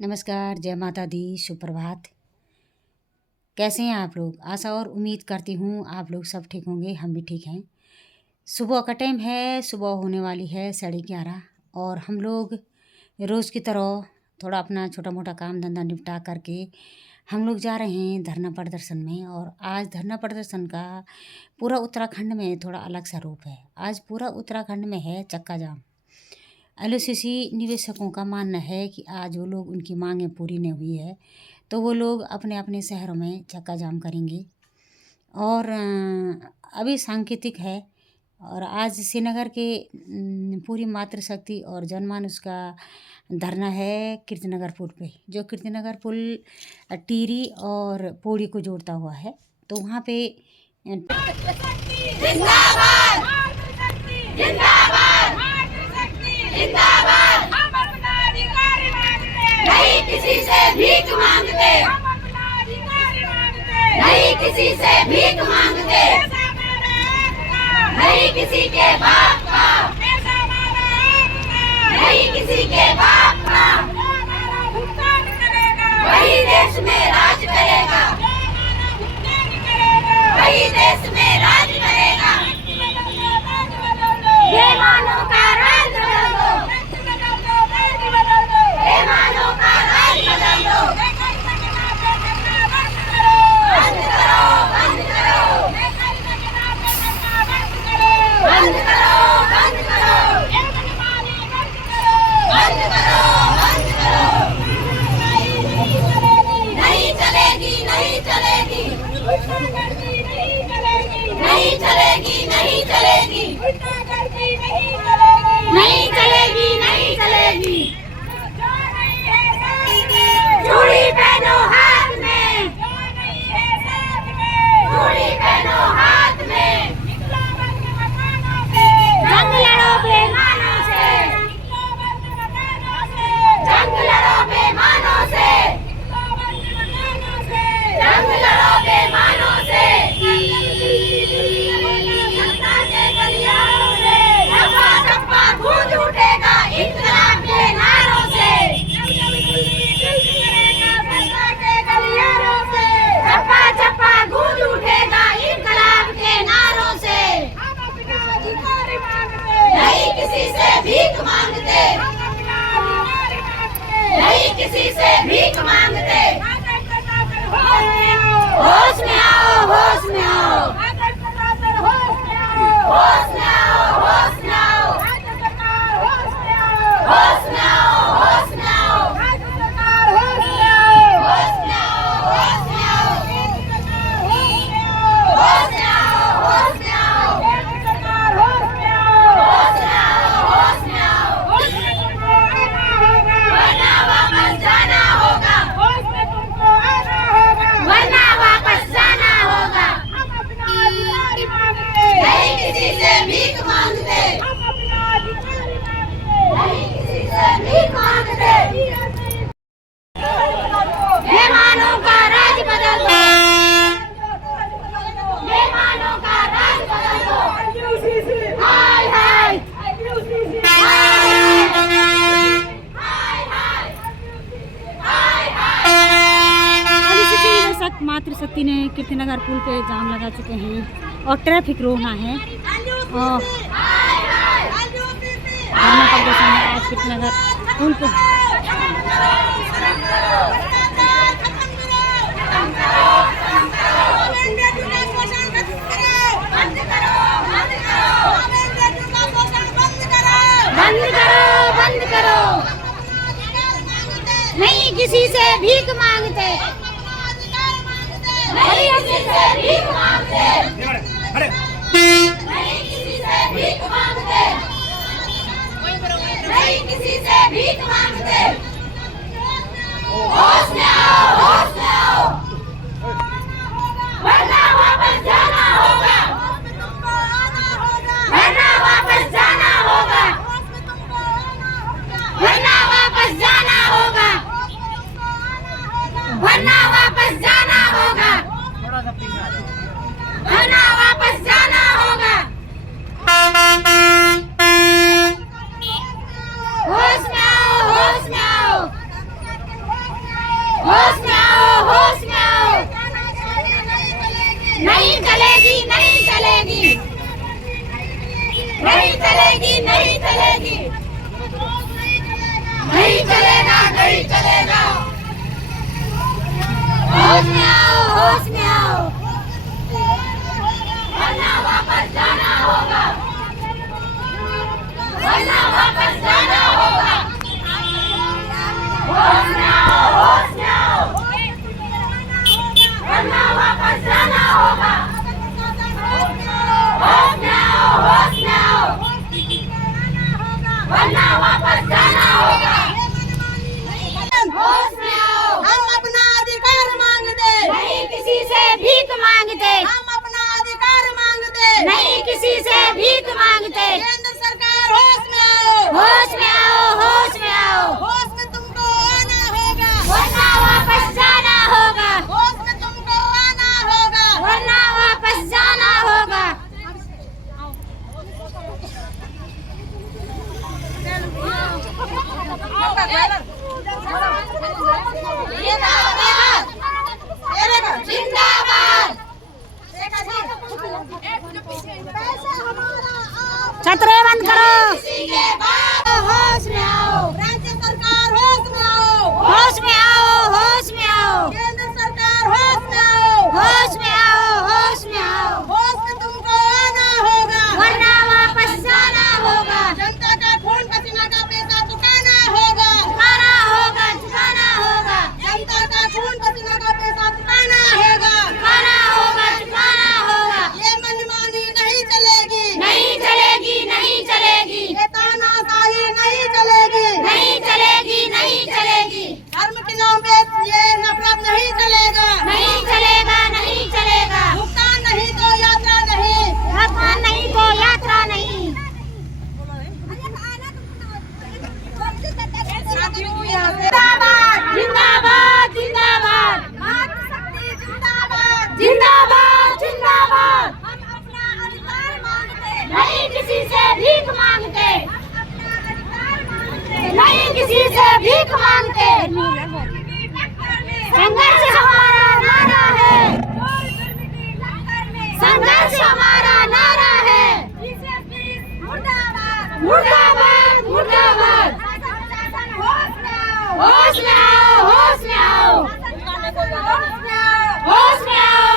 नमस्कार, जय माता दी, सुप्रभात। कैसे हैं आप लोग? आशा और उम्मीद करती हूँ आप लोग सब ठीक होंगे, हम भी ठीक हैं। सुबह का टाइम है, सुबह होने वाली है 11:30 और हम लोग रोज़ की तरह थोड़ा अपना छोटा मोटा काम धंधा निपटा करके हम लोग जा रहे हैं धरना प्रदर्शन में। और आज धरना प्रदर्शन का पूरा उत्तराखंड में थोड़ा अलग सा रूप है। आज पूरा उत्तराखंड में है चक्का जाम। एलओसीसी निवेशकों का मानना है कि आज वो लोग उनकी मांगें पूरी नहीं हुई है तो वो लोग अपने अपने शहरों में चक्का जाम करेंगे। और अभी सांकेतिक है। और आज श्रीनगर के पूरी मातृशक्ति और जनमानस का धरना है कीर्तिनगर पुल पे, जो कीर्तिनगर पुल टिहरी और पौड़ी को जोड़ता हुआ है। तो वहाँ पे जिंदाबाद जिंदाबाद जिंदाबाद। हम अपना अधिकार मांगते नहीं, किसी से भीख मांगते। हम अपना अधिकार मांगते नहीं, किसी से भीख मांगते। नहीं किसी के बाप का, नहीं किसी के बाप का। वही देश में राज करेगा, वही देश में राज करेगा। बेईमानों का राज बदल दो, बेईमानों का राज बदल दो। बंद करो, बंद करो, बंद करो, बंद करो, बंद करो, बंद करो। नहीं चलेगी, नहीं चलेगी, नहीं चलेगी, नहीं चलेगी, नहीं चलेगी, नहीं चलेगी। चूड़ी पहनो हाथ में, चूड़ी पहनो हाथ में। जंग लड़ो बेईमानों से, जंग लड़ो बेईमानों से, जंग लड़ो बेईमानों से। चप्पा चप्पा गूंज उठेगा इंकलाब के नारों से, चप्पा चप्पा गूंज उठेगा इंकलाब के नारों से। नहीं किसी से भीख मांगते, नहीं किसी से भीख मांगते। होश में आओ, होश में आओ, होश में आओ, होश में आओ, होश में आओ, होश में आओ, होश में आओ, होश में आओ, होश में आओ, होश में आओ, होश में आओ, होश में आओ, होश में आओ। वरना वापस जाना होगा, वरना वापस जाना होगा। नहीं किसी से भीख मांगते, नहीं किसी से भीख मांगते। बेईमानों का राज बदल दो, बेईमानों का राज बदल दो। हाय हाय, हाय हाय, हाय एलओसीसी निवेशक मातृशक्ति ने कीर्तिनगर पुल पे जाम लगा चुके हैं और ट्रैफिक रोकना है। और धरना प्रदर्शन है आज कीर्तिनगर पुल पे। बंद करो, बंद करो। नहीं किसी से भीख मांगते, नहीं किसी से भीख मांगते, नहीं किसी से भीख मांगते, नहीं किसी से भीख मांगते। होश में आओ, होश में आओ, वरना वापस जाना होगा, वरना वापस जाना होगा, वरना वापस जाना होगा, वरना वापस जाना होगा, वरना वापस जाना होगा। होश में आओ, होश में आओ, होश में आओ, होश में आओ। नहीं चलेगी, नहीं चलेगी, नहीं चलेगी, नहीं चलेगी, नहीं चलेगा, नहीं चलेगा। होश में आओ, होश में आओ, वरना वापस जाना होगा, वरना वापस जाना होगा। होश में आओ, होश में आओ, वरना वापस जाना होगा। होश में आओ, होश में आओ, वरना वापस जाना होगा। होश में आओ, हम अपना अधिकार मांगते, नहीं किसी से भीख मांगते, हम अपना अधिकार मांगते, नहीं किसी से भीख मांगते। केंद्र सरकार होश में आओ, होश में आओ, होश में आओ, होश में तुमको आना होगा, वरना वापस जाना होगा, होश में तुमको आना होगा। वरना वापस जाना होगा। जिंदाबाद, छतरे बंद करो। किसी के बाद होश में आओ, राज्य सरकार होश में आओ, होश में आओ, होश में आओ, केंद्र सरकार होश में आओ, होश में आओ, होश में आओ, होश में तुमको आना होगा, वरना वापस जाना होगा। जनता का खून पसीना का पैसा चुकाना होगा, चुकाना होगा, चुकाना होगा, जनता का खून पसीना का पैसा चुकाना होगा। चुकाना होगा, चुकाना होगा। ये मनमानी नहीं चलेगी, नहीं चलेगी, नहीं चलेगी, ये तानाशाही नहीं चलेगी, नहीं चलेगी, नहीं चलेगी, धर्म के नाम पे ये नफरत नहीं चलेगा, नहीं चलेगा, नहीं चलेगा। भुगतान नहीं तो यात्रा नहीं, भगवान नहीं तो यात्रा नहीं। जिंदाबाद, जिंदाबाद, जिंदाबाद, मातृशक्ति जिंदाबाद, जिंदाबाद, जिंदाबाद। हम अपना अधिकार मांगते, नहीं किसी से भीख मांगते, अपना अधिकार मांगते, नहीं किसी से भीख मांगते। संघर्ष हमारा नारा है, संघर्ष हमारा नारा है। मुर्दाबाद, मुर्दाबाद, मुर्दाबाद। होश में आओ, होश में आओ, होश में आओ,